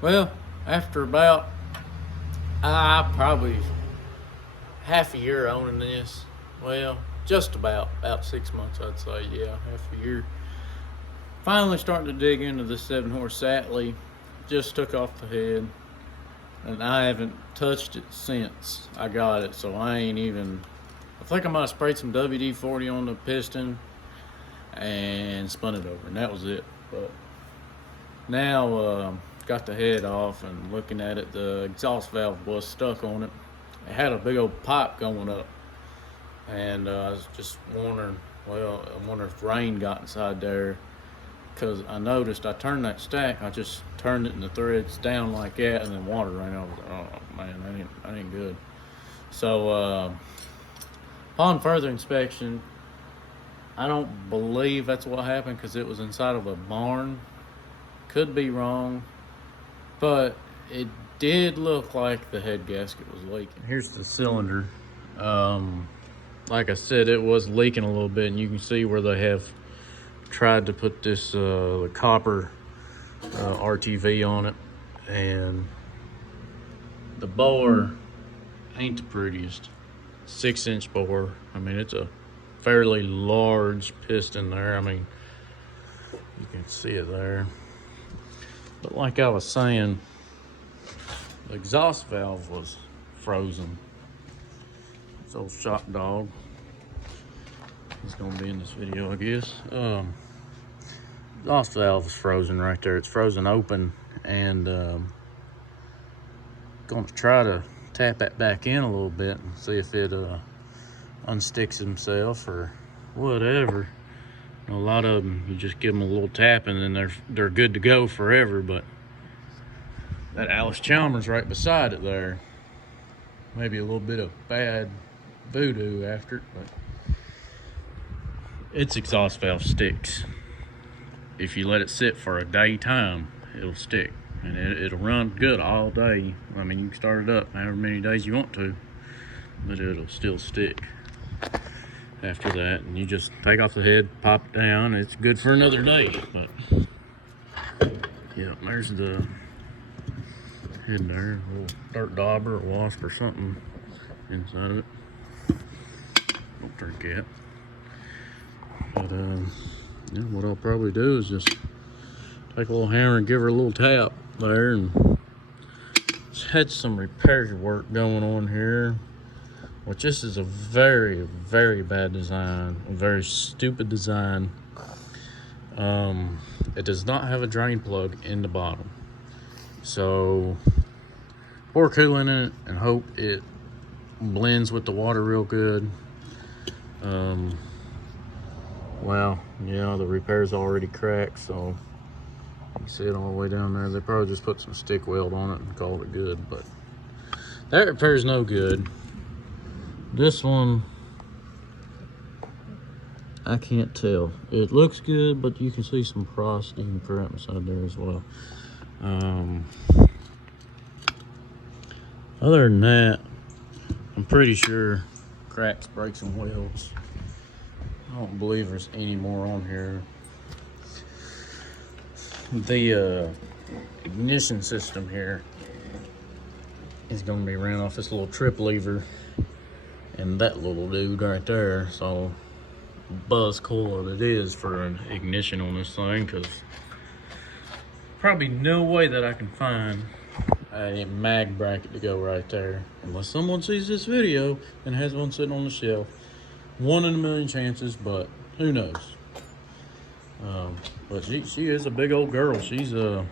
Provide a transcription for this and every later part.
Well, after about probably half a year owning this, well, just about 6 months, I'd say. Yeah, half a year. Finally starting to dig into the 7-horse Sattley. Just took off the head, and I haven't touched it since I got it. So I ain't even. I think I might have sprayed some WD-40 on the piston and spun it over, and that was it. But now got the head off and looking at it, the exhaust valve was stuck on it. It had a big old pipe going up, and I was just wondering. Well, I wonder if rain got inside there, because I noticed I turned that stack. I just turned it and the threads down like that, and then water ran over. Oh man, that ain't good. So upon further inspection, I don't believe that's what happened because it was inside of a barn. Could be wrong, but it did look like the head gasket was leaking. Here's the cylinder. Like I said, it was leaking a little bit, and you can see where they have tried to put this the copper RTV on it, and the bore ain't the prettiest. 6-inch bore. I mean, it's a fairly large piston there. I mean, you can see it there. But like I was saying, the exhaust valve was frozen. This old shock dog. He's gonna be in this video, I guess. Exhaust valve is frozen right there. It's frozen open, and gonna try to tap that back in a little bit and see if it unsticks himself or whatever. A lot of them, you just give them a little tap and then they're good to go forever. But that Alice Chalmers right beside it there, maybe a little bit of bad voodoo after it, but its exhaust valve sticks. If you let it sit for a day time, it'll stick, and it'll run good all day. I mean, you can start it up however many days you want to, but it'll still stick after that. And you just take off the head, pop it down, it's good for another day. But yeah, there's the head there, a little dirt dauber or wasp or something inside of it. Don't turn cat. But yeah, what I'll probably do is just take a little hammer and give her a little tap there. And it's had some repair work going on here, which this is a very, very bad design, a very stupid design. It does not have a drain plug in the bottom, so pour coolant in it and hope it blends with the water real good. Well, yeah, the repair's already cracked, so you see it all the way down there. They probably just put some stick weld on it and called it good, but that repair's no good. This one, I can't tell. It looks good, but you can see some frosting and crap inside there as well. Other than that, I'm pretty sure cracks, brakes, and wheels. I don't believe there's any more on here. The ignition system here is going to be ran off this little trip lever and that little dude right there. So buzz cool it is for an ignition on this thing, because probably no way that I can find a mag bracket to go right there unless someone sees this video and has one sitting on the shelf. 1 in a million chances, but who knows. But she is a big old girl. She's the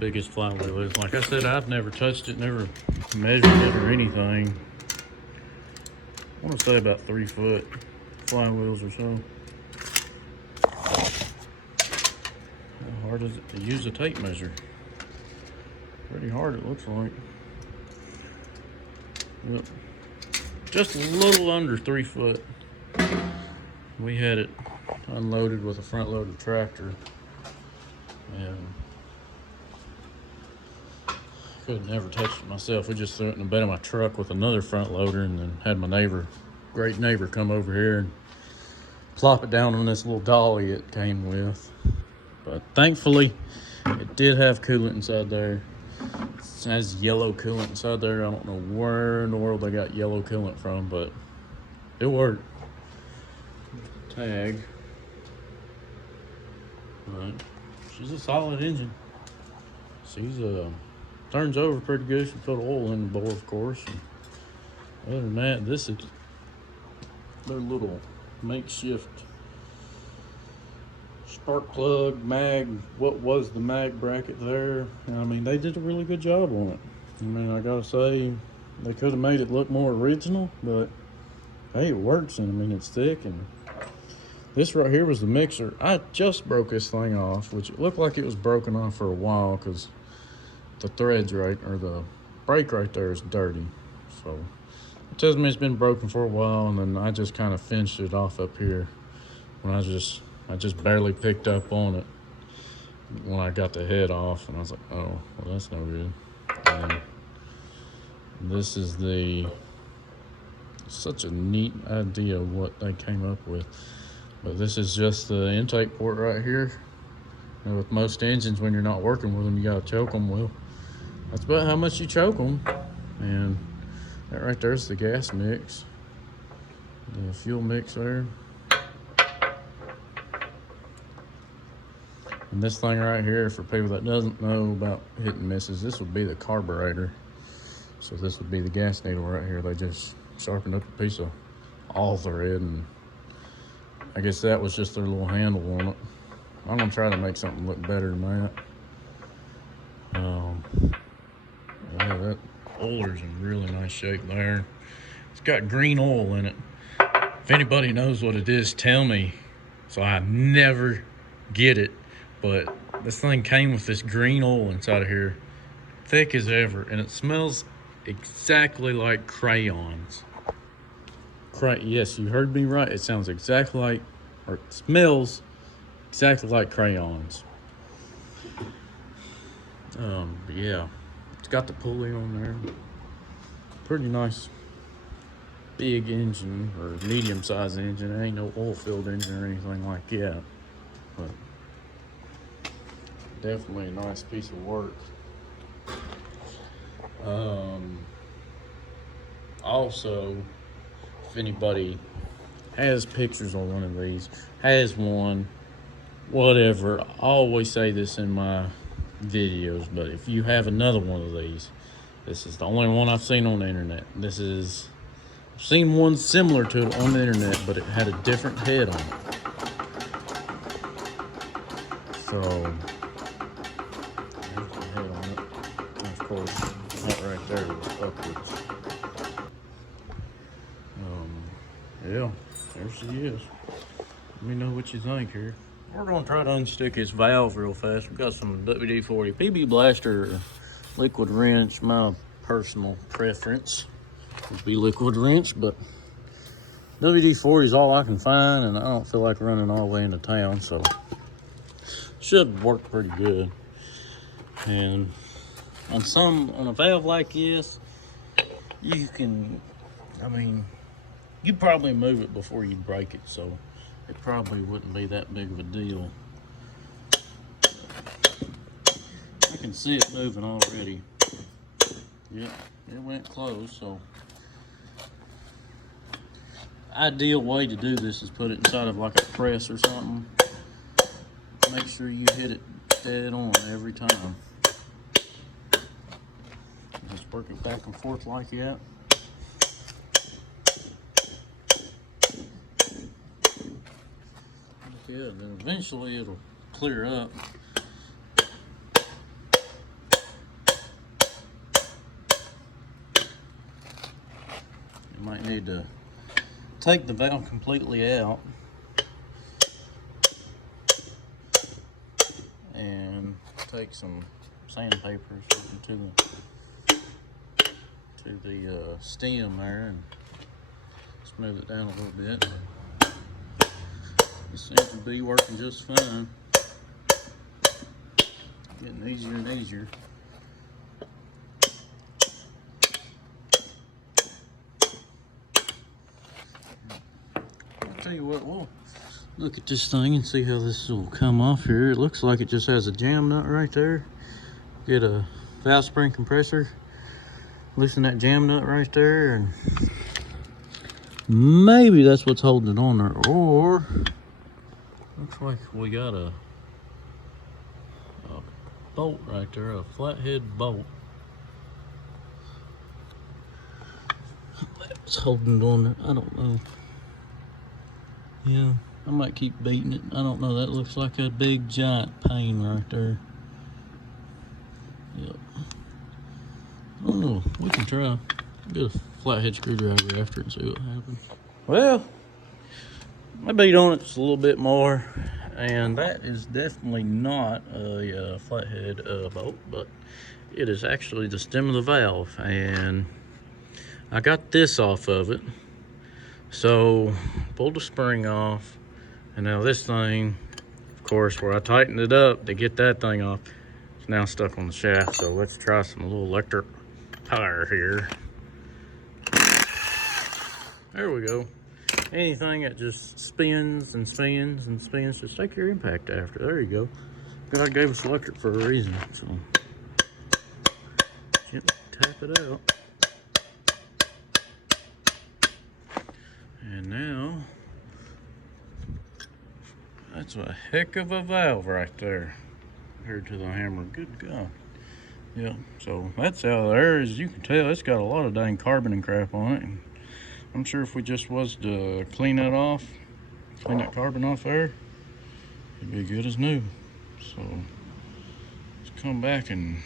biggest flywheel is. Like I said, I've never touched it, never measured it or anything. I want to say about 3 foot flywheels or so. How hard is it to use a tape measure? Pretty hard, it looks like. Yep. Just a little under 3 foot. We had it unloaded with a front loaded tractor, and could never touch it myself. We just threw it in the bed of my truck with another front loader, and then had my great neighbor come over here and plop it down on this little dolly it came with. But thankfully It did have coolant inside there. It has yellow coolant inside there. I don't know where in the world they got yellow coolant from, but it worked. Tag. But she's a solid engine. She's turns over pretty good. She put oil in the bore, of course. And other than that, this is their little makeshift spark plug mag. What was the mag bracket there? I mean, they did a really good job on it. I mean, I gotta say, they could have made it look more original, but hey, it works. And I mean, it's thick. And this right here was the mixer. I just broke this thing off, which it looked like it was broken off for a while because the threads right, or the brake right there is dirty. So it tells me it's been broken for a while, and then I just kind of finished it off up here when I just barely picked up on it when I got the head off, and I was like, oh, well, that's no good. And this is such a neat idea what they came up with. But this is just the intake port right here. And with most engines, when you're not working with them, you gotta choke them. Well, that's about how much you choke them. And that right there's the gas mix, the fuel mix there. And this thing right here, for people that doesn't know about hit and misses, this would be the carburetor. So this would be the gas needle right here. They just sharpened up a piece of all thread, and I guess that was just their little handle on it. I'm gonna try to make something look better than that. Yeah, that oiler's in really nice shape there. It's got green oil in it. If anybody knows what it is, tell me, so I never get it. But this thing came with this green oil inside of here, thick as ever, and it smells exactly like crayons. Yes, you heard me right. It sounds exactly like, or it smells exactly like crayons. But yeah, it's got the pulley on there. Pretty nice big engine, or medium-sized engine. It ain't no oil-filled engine or anything like that, but definitely a nice piece of work. Also, if anybody has pictures on one of these, has one, whatever, I always say this in my videos, but if you have another one of these, this is the only one I've seen on the internet. I've seen one similar to it on the internet, but it had a different head on it. So there's the head on it, and of course that right there was upwards. Yeah, there she is. Let me know what you think here. We're gonna try to unstick his valve real fast. We've got some WD-40 PB Blaster liquid wrench. My personal preference would be liquid wrench, but WD-40 is all I can find, and I don't feel like running all the way into town, so should work pretty good. And on a valve like this, you can, I mean, you'd probably move it before you break it, so it probably wouldn't be that big of a deal. I can see it moving already. Yeah, it went close, so ideal way to do this is put it inside of like a press or something. Make sure you hit it dead on every time. Just work it back and forth like that. Yeah, then eventually it'll clear up. You might need to take the valve completely out and take some sandpaper to the stem there and smooth it down a little bit. It seems to be working just fine. Getting easier and easier. I'll tell you what, we'll look at this thing and see how this will come off here. It looks like it just has a jam nut right there. Get a valve spring compressor, loosen that jam nut right there, and maybe that's what's holding it on there. Or looks like we got a bolt right there, a flathead bolt. That's holding it on there. I don't know. Yeah, I might keep beating it. I don't know. That looks like a big giant pain right there. Yep. I don't know. We can try. Get a flathead screwdriver after it and see what happens. Well, I beat on it just a little bit more, and that is definitely not a flathead bolt, but it is actually the stem of the valve, and I got this off of it. So pulled the spring off, and now this thing, of course, where I tightened it up to get that thing off, it's now stuck on the shaft. So let's try some little electric power here. There we go. Anything that just spins and spins and spins, just take your impact after. There you go. God gave us electric for a reason. So gently tap it out. And now, that's a heck of a valve right there compared to the hammer. Good God. Yeah, so that's out there. As you can tell, it's got a lot of dang carbon and crap on it. And I'm sure if we just was to clean that off, clean that carbon off there, it'd be good as new. So let's come back and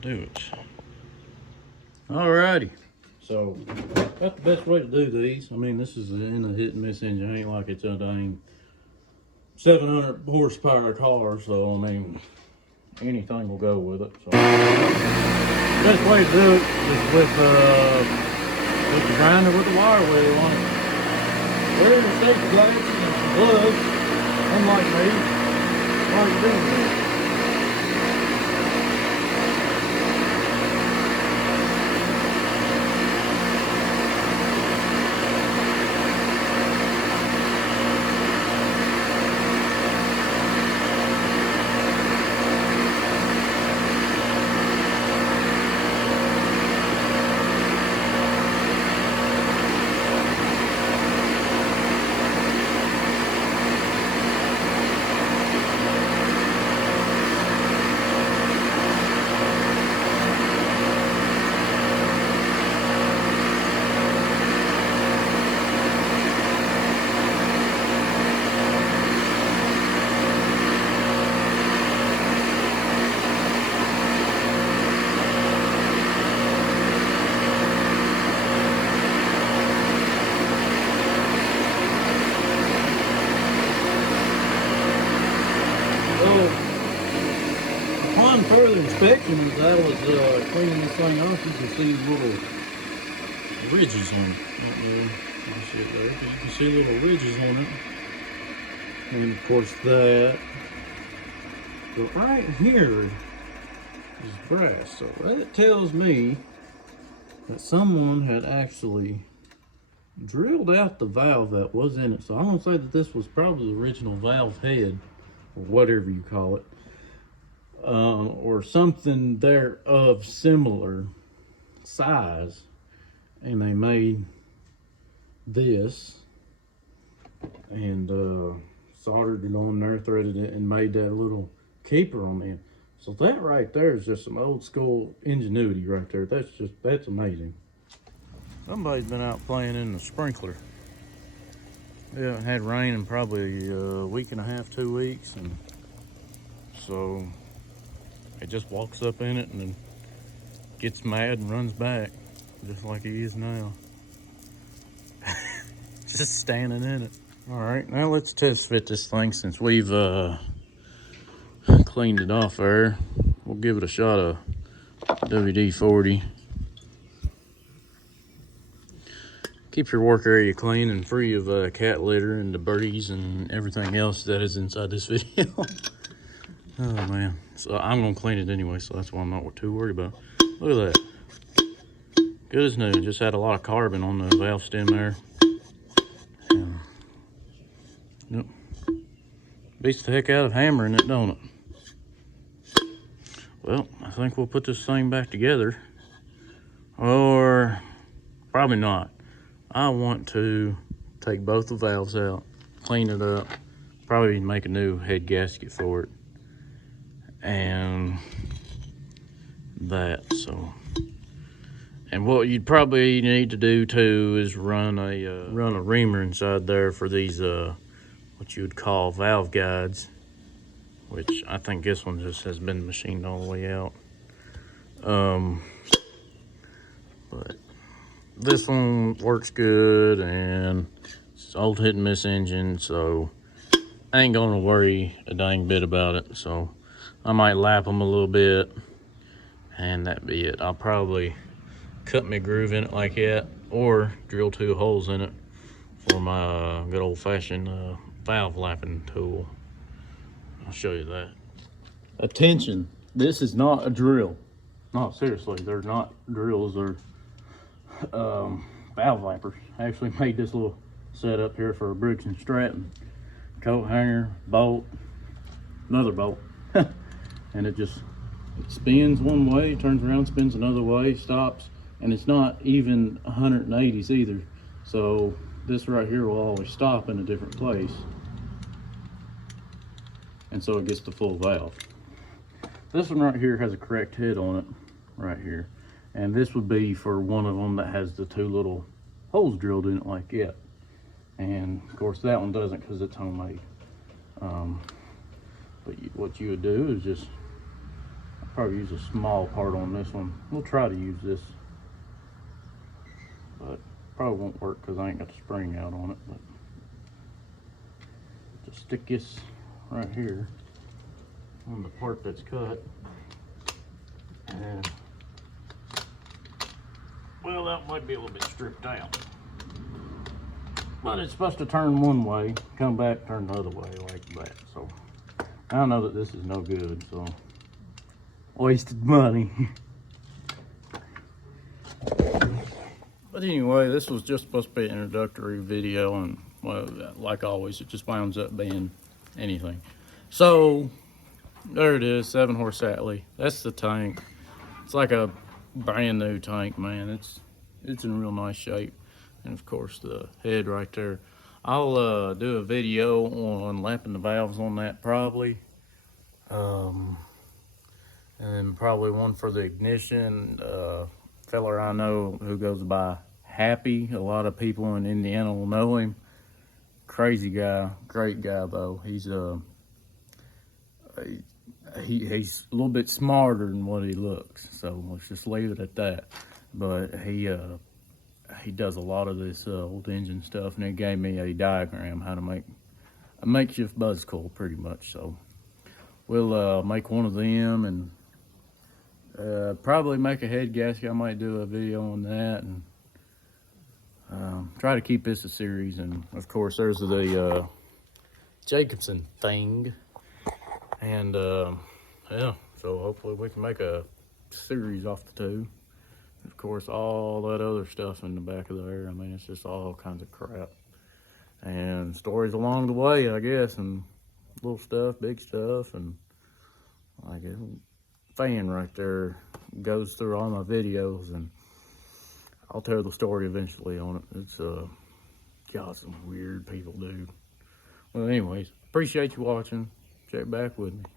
do it. Alrighty. So that's the best way to do these. I mean, this is in a hit and miss engine. It ain't like it's a dang 700 horsepower car. So I mean, anything will go with it. So the best way to do it is with the grinder with the wire wheel on it. Wearing your safety glasses and some gloves, unlike me, while you're doing this. Upon further inspection, as I was cleaning this thing off, you can see little ridges on it. I don't know if you see it there, but you can see little ridges on it. And of course that. But right here is brass. So that tells me that someone had actually drilled out the valve that was in it. So I'm going to say that this was probably the original valve head, or whatever you call it. Or something there of similar size, and they made this and soldered it on there, threaded it, and made that little keeper on there. So that right there is just some old school ingenuity right there. That's amazing. Somebody's been out playing in the sprinkler. We haven't had rain in probably a week and a half, 2 weeks, and so it just walks up in it and then gets mad and runs back, just like he is now. Just standing in it. All right, now let's test fit this thing since we've cleaned it off there. We'll give it a shot of WD-40. Keep your work area clean and free of cat litter and debris and everything else that is inside this video. Oh man, so I'm gonna clean it anyway, so that's why I'm not too worried about it. Look at that, good as new. Just had a lot of carbon on the valve stem there. Yeah. Beats the heck out of hammering it, don't it? Well, I think we'll put this thing back together. Or probably not. I want to take both the valves out, clean it up, probably make a new head gasket for it. And that, so. And what you'd probably need to do too is run a reamer inside there for these what you would call valve guides, which I think this one just has been machined all the way out. But this one works good, and it's old hit and miss engine, so I ain't gonna worry a dang bit about it. So I might lap them a little bit, and that'd be it. I'll probably cut me a groove in it like that, or drill 2 holes in it for my good old-fashioned valve lapping tool. I'll show you that. Attention, this is not a drill. No, seriously, they're not drills, they're valve lappers. I actually made this little setup here for a Briggs & Stratton coat hanger, bolt, another bolt. And it spins one way, turns around, spins another way, stops, and it's not even 180s either. So this right here will always stop in a different place, and so it gets the full valve. This one right here has a correct head on it right here, and this would be for one of them that has the 2 little holes drilled in it like that. And of course that one doesn't because it's homemade. But what you would do is just probably use a small part on this one. We'll try to use this, but probably won't work because I ain't got the spring out on it. But just stick this right here on the part that's cut, and well, that might be a little bit stripped out, but it's supposed to turn one way, come back, turn the other way like that. So I know that this is no good, so wasted money. But anyway, this was just supposed to be an introductory video, and well, like always, it just winds up being anything. So there it is, 7-horse Sattley. That's the tank. It's like a brand new tank, man. It's in real nice shape. And of course the head right there. I'll do a video on lapping the valves on that probably. And probably one for the ignition. Feller I know who goes by Happy. A lot of people in Indiana will know him. Crazy guy, great guy though. He's he's a little bit smarter than what he looks, so let's just leave it at that. But he does a lot of this old engine stuff, and he gave me a diagram how to make a makeshift buzz coil pretty much. So we'll make one of them, and probably make a head gasket. I might do a video on that, and try to keep this a series. And of course there's the Jacobson thing, and yeah, so hopefully we can make a series off the 2. Of course, all that other stuff in the back of there, I mean, it's just all kinds of crap. And stories along the way, I guess, and little stuff, big stuff, and like a fan right there goes through all my videos, and I'll tell the story eventually on it. It's, God, some weird people, dude. Well, anyways, appreciate you watching. Check back with me.